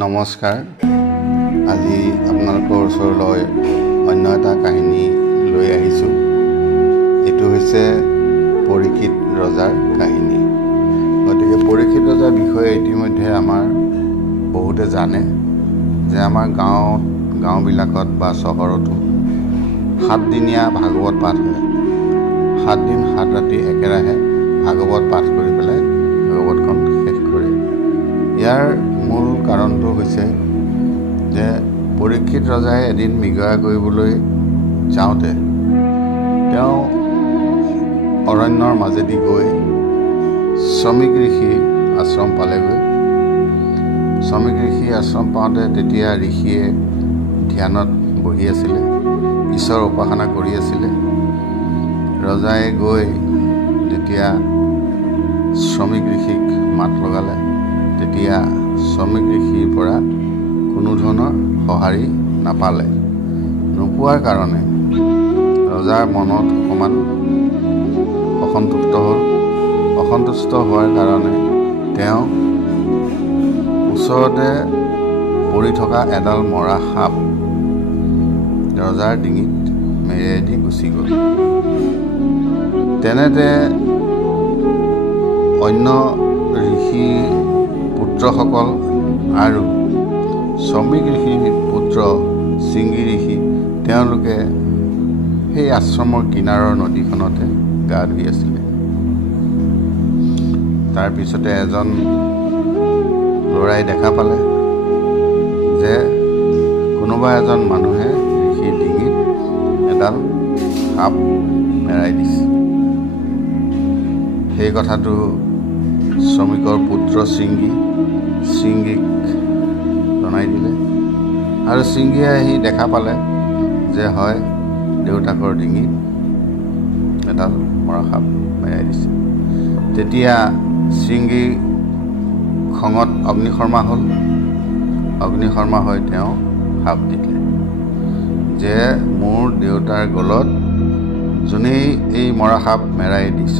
নমস্কাৰ। আজি আপোনালোকৰ ওচৰলৈ অন্য এটা কাহিনী লৈ আহিছোঁ। এইটো হৈছে পৰীক্ষিত ৰজাৰ কাহিনী। গতিকে পৰীক্ষিত ৰজাৰ বিষয়ে ইতিমধ্যে আমাৰ বহুতে জানে যে আমাৰ গাঁওবিলাকত বা চহৰতো 7 দিনীয়া ভাগৱত পাঠ হয়। 7 দিন 7 ৰাতি একেৰাহে ভাগৱত পাঠ কৰি পেলাই ভাগৱতখন শেষ কৰে। ইয়াৰ মূল কাৰণটো হৈছে যে পৰীক্ষিত ৰজাই এদিন মৃগয়া কৰিবলৈ যাওঁতে তেওঁ অৰণ্যৰ মাজেদি গৈ শ্ৰমিক ঋষি আশ্ৰম পালেগৈ। শ্ৰমিক ঋষি আশ্ৰম পাওঁতে তেতিয়া ঋষিয়ে ধ্যানত বহি আছিলে, ঈশ্বৰৰ উপাসনা কৰি আছিলে। ৰজাই গৈ যেতিয়া শ্ৰমিক ঋষিক মাত লগালে, তেতিয়া শ্ৰমিক ঋষিৰ পৰা কোনো ধৰণৰ সঁহাৰি নাপালে। নোপোৱাৰ কাৰণে ৰজাৰ মনত অকণমান অসন্তুষ্ট হোৱাৰ কাৰণে তেওঁ ওচৰতে পৰি থকা এডাল মৰা সাপ ৰজাৰ ডিঙিত মেৰিয়াই দি গুচি গ'ল। তেনেতে অন্য ঋষি পুত্ৰসকল আৰু শ্ৰমিক ঋষিৰ পুত্ৰ শৃংগী ঋষি তেওঁলোকে সেই আশ্ৰমৰ কিনাৰৰ নদীখনতে গা ধুই আছিলে। তাৰপিছতে এজন ল'ৰাই দেখা পালে যে কোনোবা এজন মানুহে ঋষিৰ ডিঙিত এডাল সাপ মেৰাই দিছে। সেই কথাটো শ্ৰমিকৰ পুত্ৰ শৃংগীক জনাই দিলে, আৰু শৃংগীয়ে আহি দেখা পালে যে হয়, দেউতাকৰ ডিঙিত এডাল মৰা সাপ মেৰাই দিছে। তেতিয়া শৃংগী খঙত অগ্নিশৰ্মা হ'ল। অগ্নিশৰ্মা হৈ তেওঁ সাপ দিলে যে মোৰ দেউতাৰ গলত যোনেই এই মৰা সাপ মেৰাই দিছ,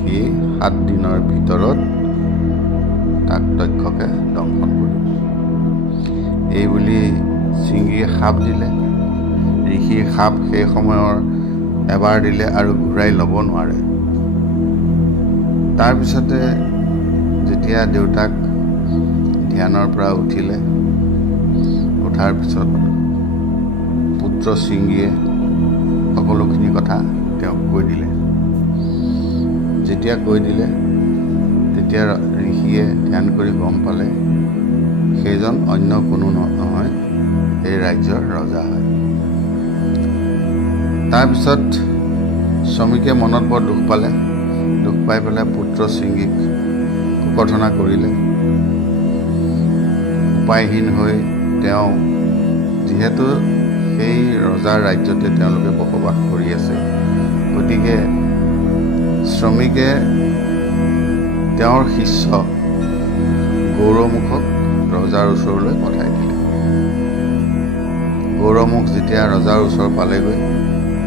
সি 7 দিনৰ ভিতৰত তাক দক্ষকে দংশন কৰিব। এই বুলি শৃংগীয়ে সাপ দিলে। ঋষিৰ সাপ সেই সময়ৰ এবাৰ দিলে আৰু ঘূৰাই ল'ব নোৱাৰে। তাৰপিছতে যেতিয়া দেউতাক ধ্যানৰ পৰা উঠিলে, উঠাৰ পিছত পুত্ৰ শৃংগীয়ে সকলোখিনি কথা তেওঁক কৈ দিলে। যেতিয়া কৈ দিলে, তেতিয়া ঋষিয়ে ধ্যান কৰি গম পালে সেইজন অন্য কোনো নহয়, এই ৰাজ্যৰ ৰজা হয়। তাৰপিছত শ্ৰমিকে মনত বৰ দুখ পালে। দুখ পাই পেলাই পুত্ৰ শৃংগীক কুকৰ্থনা কৰিলে। উপায়হীন হৈ তেওঁ যিহেতু সেই ৰজাৰ ৰাজ্যতে তেওঁলোকে বসবাস কৰি আছে, গতিকে শ্ৰমিকে তেওঁৰ শিষ্য গৌৰমুখক ৰজাৰ ওচৰলৈ পঠাই দিলে। গৌৰমুখ যেতিয়া ৰজাৰ ওচৰ পালেগৈ,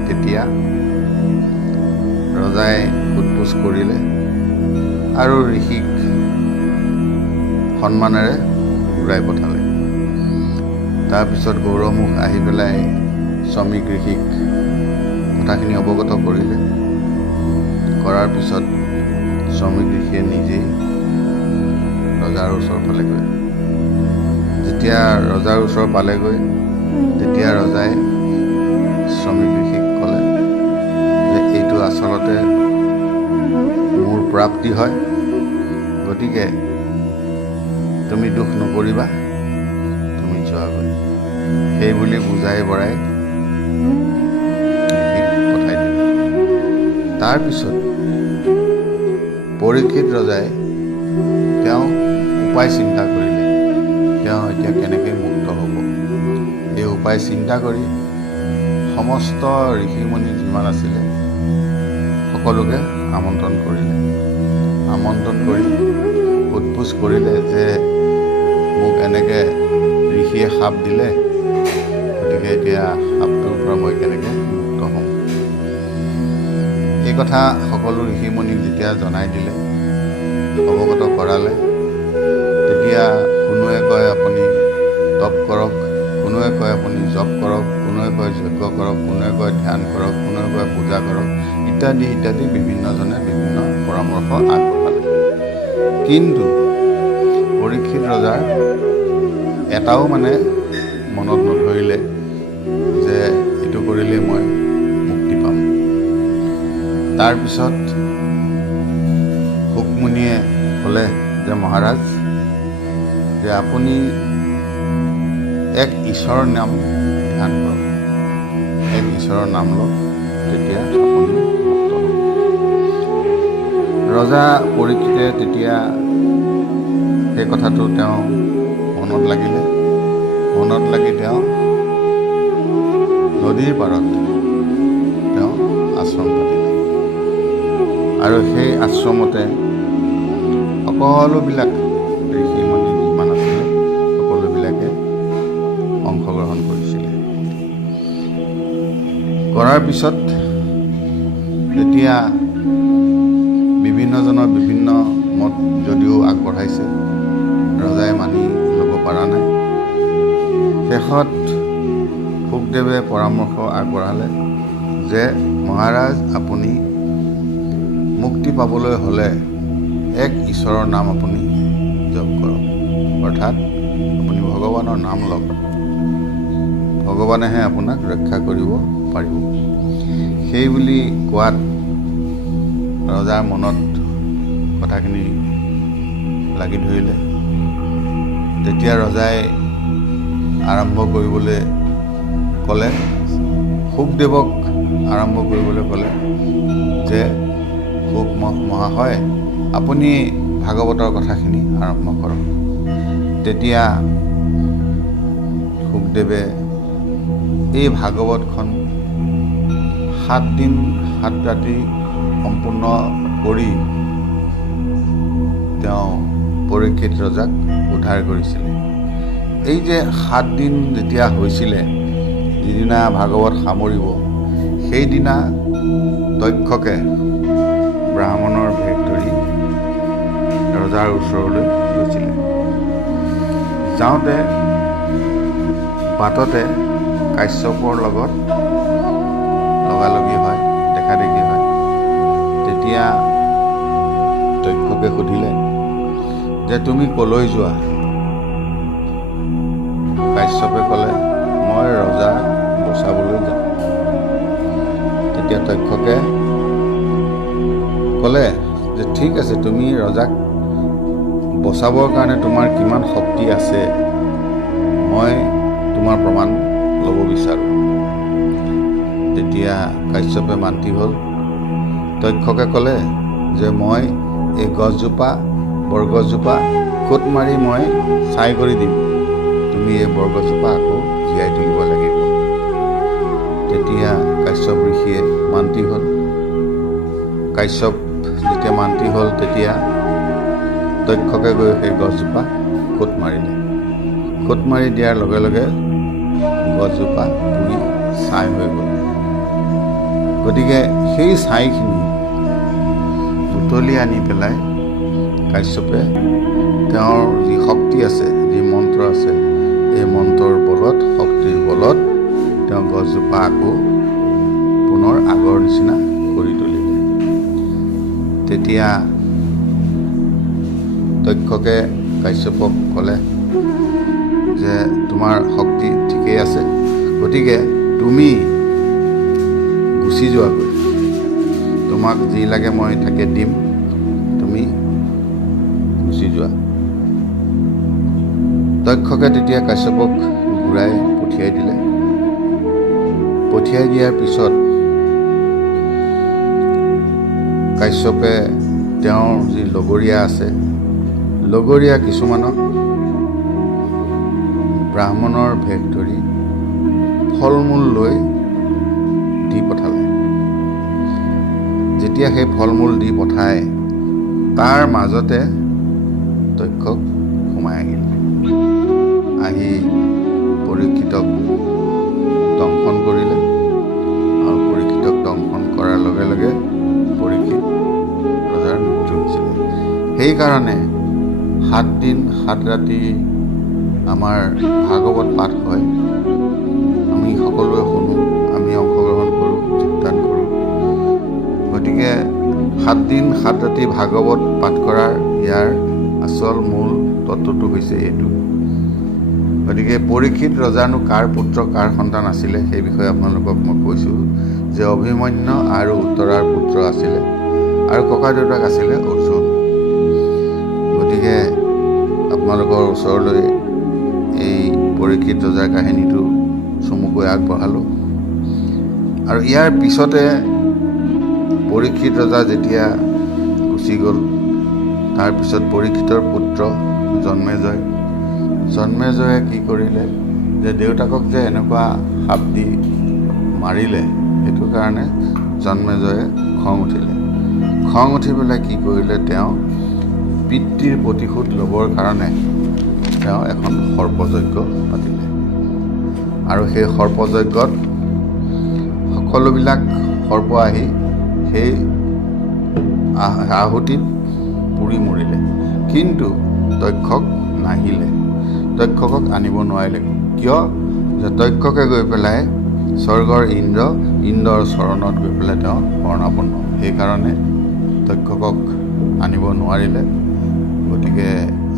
তেতিয়া ৰজাই সোধ-পোছ কৰিলে আৰু ঋষিক সন্মানেৰে ঘূৰাই পঠালে। তাৰপিছত গৌৰমুখ আহি পেলাই শ্ৰমিক ঋষিক কথাখিনি অৱগত কৰিলে। কৰাৰ পিছত শ্ৰমিক ঋষিয়ে নিজেই ৰজাৰ ওচৰ পালেগৈ। যেতিয়া ৰজাৰ ওচৰ পালেগৈ, তেতিয়া ৰজাই শ্ৰমিক ঋষিক ক'লে যে এইটো আচলতে মোৰ প্ৰাপ্তি হয়, গতিকে তুমি দুখ নকৰিবা, তুমি যোৱাগৈ। সেই বুলি বুজাই বৰাই ঋষিক পঠাই দিলে। তাৰপিছত পৰীক্ষিত ৰজাই তেওঁ উপায় চিন্তা কৰিলে, তেওঁ এতিয়া কেনেকৈ মুক্ত হ'ব। এই উপায় চিন্তা কৰি সমস্ত ঋষিমুনি যিমান আছিলে সকলোকে আমন্ত্ৰণ কৰিলে। আমন্ত্ৰণ কৰি সোধ-পোছ কৰিলে যে মোক এনেকৈ ঋষিয়ে সাপ দিলে, গতিকে এতিয়া সাপটোৰ পৰা মই কেনেকৈ মুক্ত হ'ম। এই কথা সকলো ঋষিমুনিক যেতিয়া জনাই দিলে, অৱগত কৰালে, তেতিয়া কোনোৱে কয় আপুনি তপ কৰক, কোনোৱে কয় আপুনি জপ কৰক, কোনোৱে কয় যজ্ঞ কৰক, কোনোৱে কয় ধ্যান কৰক, কোনোৱে কয় পূজা কৰক, ইত্যাদি ইত্যাদি বিভিন্নজনে বিভিন্ন পৰামৰ্শ আগবঢ়ালে। কিন্তু পৰীক্ষিত ৰজাৰ এটাও মনত নধৰিলে যে এইটো কৰিলে মই মুক্তি পাম। তাৰপিছত শুকমুনিয়ে ক'লে যে মহাৰাজ, যে আপুনি এক ঈশ্বৰৰ নাম ধ্যান কৰক, এক ঈশ্বৰৰ নাম লওক, তেতিয়া আপুনি মুক্ত হ'ব। ৰজা পৰীক্ষিতে তেতিয়া সেই কথাটো তেওঁ মনত লাগিলে। মনত লাগি তেওঁ নদীৰ পাৰত তেওঁ আশ্ৰম পাতিলে আৰু সেই আশ্ৰমতে সকলোবিলাক ঋষিমুনি যিমান আছিলে সকলোবিলাকে অংশগ্ৰহণ কৰিছিলে। কৰাৰ পিছত তেতিয়া বিভিন্নজনৰ বিভিন্ন মত যদিও আগবঢ়াইছে, ৰজাই মানি ল'ব পৰা নাই। শেষত শুকদেৱে পৰামৰ্শ আগবঢ়ালে যে মহাৰাজ, আপুনি মুক্তি পাবলৈ হ'লে এক ঈশ্বৰৰ নাম আপুনি জপ কৰক, অৰ্থাৎ আপুনি ভগৱানৰ নাম লওক, ভগৱানেহে আপোনাক ৰক্ষা কৰিব পাৰিব। সেই বুলি কোৱাত ৰজাৰ মনত কথাখিনি লাগি ধৰিলে। তেতিয়া ৰজাই আৰম্ভ কৰিবলৈ ক'লে, শুকদেৱক আৰম্ভ কৰিবলৈ ক'লে যে শুক মহাশয়, আপুনি ভাগৱতৰ কথাখিনি আৰম্ভ কৰক। তেতিয়া শুকদেৱে এই ভাগৱতখন 7 দিন 7 ৰাতি সম্পূৰ্ণ কৰি তেওঁ পৰীক্ষিত ৰজাক উদ্ধাৰ কৰিছিলে। এই যে 7 দিন যেতিয়া হৈছিলে, যিদিনা ভাগৱত সামৰিব, সেইদিনা দক্ষকে ব্ৰাহ্মণৰ ভেষ ধৰি ৰজাৰ ওচৰলৈ গৈছিলে। যাওঁতে বাটতে কাশ্যপৰ লগত লগালগি হয়, দেখা দেখি হয়। তেতিয়া দক্ষকে সুধিলে যে তুমি কলৈ যোৱা? কাশ্যপে ক'লে, মই ৰজাক বচাবলৈ যাওঁ। তেতিয়া দক্ষকে ক'লে যে ঠিক আছে, তুমি ৰজাক বচাবৰ কাৰণে তোমাৰ কিমান শক্তি আছে মই তোমাৰ প্ৰমাণ ল'ব বিচাৰোঁ। তেতিয়া কাশ্যপে মান্তি হ'ল। দক্ষকে ক'লে যে মই এই গছজোপা বৰগছজোপা খুট মাৰি মই ছাই কৰি দিম, তুমি এই বৰগছজোপা আকৌ জীয়াই তুলিব লাগিব। তেতিয়া কাশ্যপ ঋষিয়ে মান্তি হ'ল। কাশ্যপ যেতিয়া মান্তি হ'ল, তেতিয়া দক্ষকে গৈ সেই গছজোপা খুট মাৰিলে। খুট মাৰি দিয়াৰ লগে লগে গছজোপা পুৰি ছাই হৈ গ'ল। গতিকে সেই ছাইখিনি বুটলি আনি পেলাই কাশ্যপে তেওঁৰ যি শক্তি আছে, যি মন্ত্ৰ আছে, এই মন্ত্ৰৰ বলত, শক্তিৰ বলত তেওঁ গছজোপা আকৌ পুনৰ আগৰ নিচিনা কৰি তুলিলে। তেতিয়া দক্ষকে কাশ্যপক ক'লে যে তোমাৰ শক্তি ঠিকেই আছে, গতিকে তুমি গুচি যোৱাগৈ, তোমাক যি লাগে মই তাকে দিম, তুমি গুচি যোৱা। দক্ষকে তেতিয়া কাশ্যপক ঘূৰাই পঠিয়াই দিলে। পঠিয়াই দিয়াৰ পিছত কাশ্যপে তেওঁৰ যি লগৰীয়া আছে, লগৰীয়া কিছুমানক ব্ৰাহ্মণৰ ভেষ ধৰি ফল মূল লৈ দি পঠালে। যেতিয়া সেই ফল মূল দি পঠায়, তাৰ মাজতে দক্ষক সোমাই আহিল। আহি পৰীক্ষিতক দংশন কৰিলে আৰু পৰীক্ষিতক দংশন কৰাৰ লগে লগে পৰীক্ষিত ৰজাৰ মৃত্যু হৈছিলে। সেইকাৰণে 7 দিন 7 ৰাতি আমাৰ ভাগৱত পাঠ হয়, আমি সকলোৱে শুনো, আমি অংশগ্ৰহণ কৰোঁ, যোগদান কৰোঁ। গতিকে 7 দিন 7 ৰাতি ভাগৱত পাঠ কৰাৰ ইয়াৰ আচল মূল তত্ত্বটো হৈছে এইটো। গতিকে পৰীক্ষিত ৰজানো কাৰ পুত্ৰ কাৰ সন্তান আছিলে সেই বিষয়ে আপোনালোকক মই কৈছোঁ যে অভিমন্যু আৰু উত্তৰাৰ পুত্ৰ আছিলে আৰু ককা দেউতাক আছিলে অৰ্জুন। গতিকে আপোনালোকৰ ওচৰলৈ এই পৰীক্ষিত ৰজাৰ কাহিনীটো চমুকৈ আগবঢ়ালোঁ। আৰু ইয়াৰ পিছতে পৰীক্ষিত ৰজা যেতিয়া গুচি গ'ল, তাৰপিছত পৰীক্ষিতৰ পুত্ৰ জন্মেজয়ে কি কৰিলে যে দেউতাকক যে এনেকুৱা সাপ দি মাৰিলে, সেইটো কাৰণে জন্মেজয়ে খং উঠি পেলাই কি কৰিলে, তেওঁ পিতৃৰ প্ৰতিশোধ ল'বৰ কাৰণে তেওঁ এখন সৰ্পযজ্ঞ পাতিলে। আৰু সেই সৰ্পযজ্ঞত সকলোবিলাক সৰ্প আহি সেই আহুতিত পুৰি মৰিলে, কিন্তু তক্ষক নাহিলে, তক্ষকক আনিব নোৱাৰিলে। কিয়? যে তক্ষকে গৈ পেলাই স্বৰ্গৰ ইন্দ্ৰৰ চৰণত গৈ পেলাই তেওঁ শৰণাপন্ন, সেইকাৰণে তক্ষকক আনিব নোৱাৰিলে। গতিকে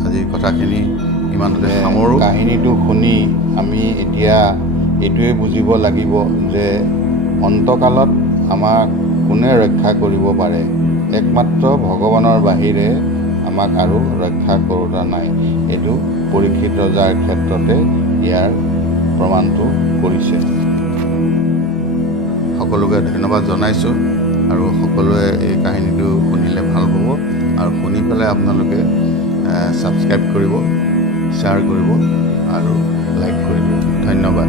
আজিৰ কথাখিনি ইমানতে সামৰোঁ। কাহিনীটো শুনি আমি এতিয়া এইটোৱে বুজিব লাগিব যে অন্তকালত আমাক কোনে ৰক্ষা কৰিব পাৰে? একমাত্ৰ ভগৱানৰ বাহিৰে আমাক আৰু ৰক্ষা কৰোতা নাই। এইটো পৰীক্ষিত ৰজাৰ ক্ষেত্ৰতে ইয়াৰ প্ৰমাণটো কৰিছে। সকলোকে ধন্যবাদ জনাইছোঁ আৰু সকলোৱে এই কাহিনীটো শুনিলে ভাল পাব আৰু শুনি পেলাই আপোনালোকে ছাবস্ক্ৰাইব কৰিব, শ্বেয়াৰ কৰিব আৰু লাইক কৰিব। ধন্যবাদ।